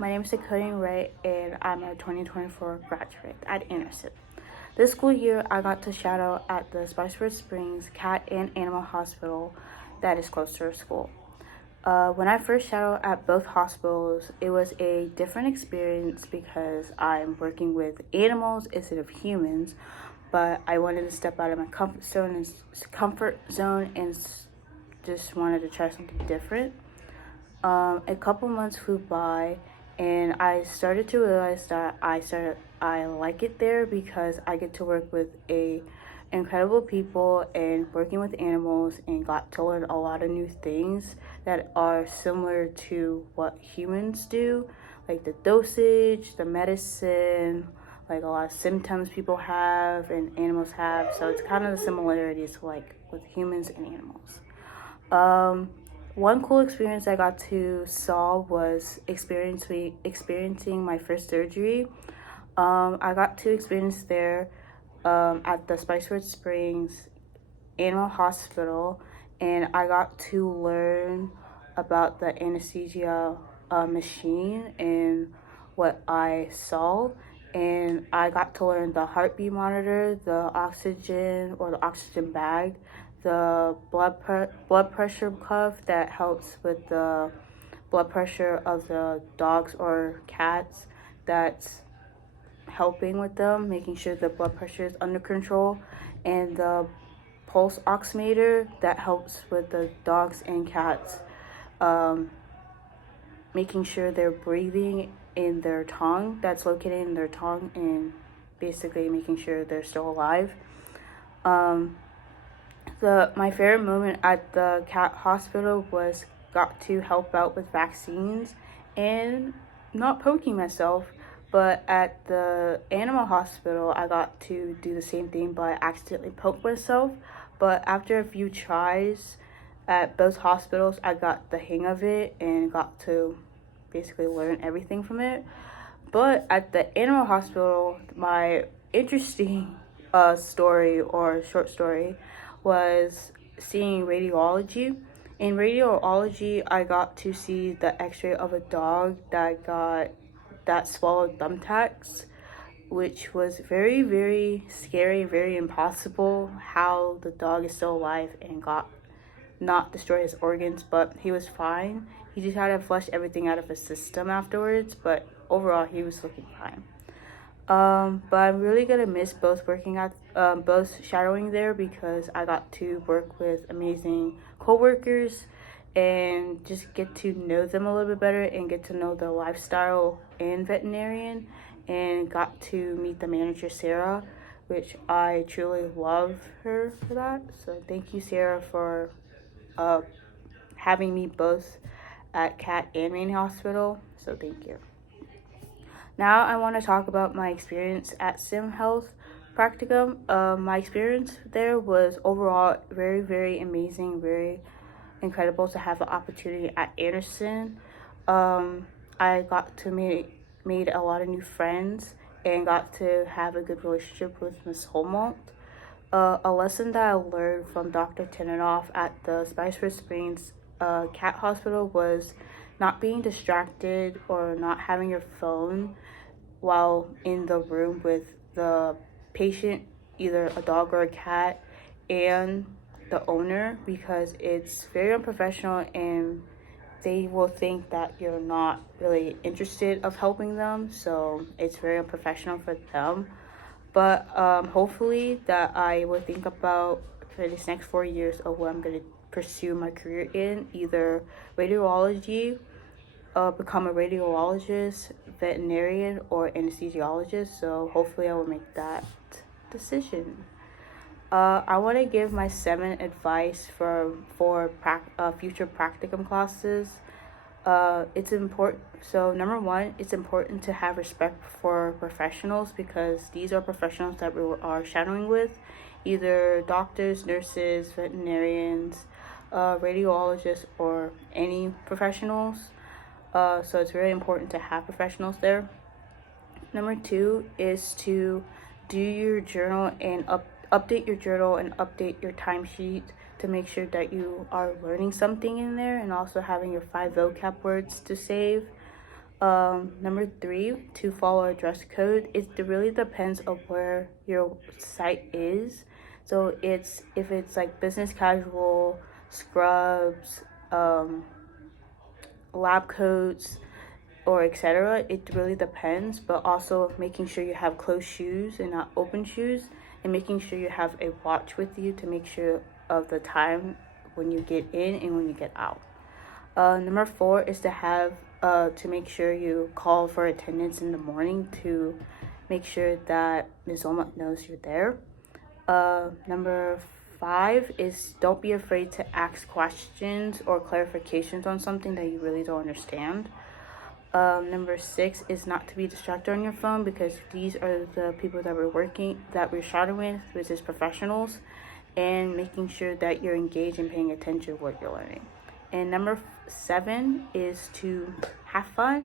My name is Sakodian Wright, and I'm a 2024 graduate at Anderson. This school year, I got to shadow at the Spiceworth Springs Cat and Animal Hospital that is close to our school. When I first shadowed at both hospitals, it was a different experience because I'm working with animals instead of humans, but I wanted to step out of my comfort zone and just wanted to try something different. A couple months flew by, and I started to realize that I like it there because I get to work with incredible people and working with animals, and got to learn a lot of new things that are similar to what humans do, like the dosage, the medicine, like a lot of symptoms people have and animals have. So it's kind of the similarities like with humans and animals. One cool experience I got to solve was experiencing my first surgery. I got to experience there at the Spiceworth Springs Animal Hospital, and I got to learn about the anesthesia machine and what I saw. And I got to learn the heartbeat monitor, the oxygen or the oxygen bag, the blood pressure cuff that helps with the blood pressure of the dogs or cats, that's helping with them, making sure the blood pressure is under control, and the pulse oximeter that helps with the dogs and cats, making sure they're breathing in their tongue, that's located in their tongue, and basically making sure they're still alive. My favorite moment at the cat hospital was got to help out with vaccines and not poking myself. But at the animal hospital, I got to do the same thing, but I accidentally poked myself. But after a few tries at both hospitals, I got the hang of it and got to basically learn everything from it. But at the animal hospital, my interesting story or short story was seeing radiology. In radiology, I got to see the x-ray of a dog that swallowed thumbtacks, which was very, very scary, very impossible how the dog is still alive and got not destroy his organs, but he was fine. He just had to flush everything out of his system afterwards, but overall he was looking fine. But I'm really gonna miss both shadowing there because I got to work with amazing coworkers and just get to know them a little bit better and get to know the lifestyle in veterinarian, and got to meet the manager Sarah, which I truly love her for that. So thank you, Sarah, for having me both at Cat and Main Hospital. So thank you. Now I want to talk about my experience at Sim Health Practicum. My experience there was overall very, very amazing, very incredible to have the opportunity at Anderson. I got to made a lot of new friends and got to have a good relationship with Miss Holmont. A lesson that I learned from Dr. Tenenoff at the Spiceworth Springs Cat Hospital was not being distracted or not having your phone while in the room with the patient, either a dog or a cat, and the owner, because it's very unprofessional and they will think that you're not really interested of helping them, so it's very unprofessional for them. But hopefully that I will think about for these next 4 years of what I'm going to pursue my career in, either radiology, become a radiologist, veterinarian, or anesthesiologist. So hopefully I will make that decision. I want to give my 7 advice for future practicum classes. It's important. So number 1, it's important to have respect for professionals, because these are professionals that we are shadowing with, either doctors, nurses, veterinarians, radiologists, or any professionals. So it's very important to have professionals there. Number 2 is to do your journal and update your journal and update your timesheet to make sure that you are learning something in there, and also having your 5 vocab words to save. Number 3, to follow a dress code. It really depends on where your site is. So if it's like business casual, scrubs, lab coats, or etc. It really depends, but also making sure you have closed shoes and not open shoes, and making sure you have a watch with you to make sure of the time when you get in and when you get out. Number 4 is to make sure you call for attendance in the morning to make sure that Ms. Olmert knows you're there. Number 5 is don't be afraid to ask questions or clarifications on something that you really don't understand. Number 6 is not to be distracted on your phone, because these are the people that we're shadowing with, which is professionals, and making sure that you're engaged and paying attention to what you're learning. And number 7 is to have fun.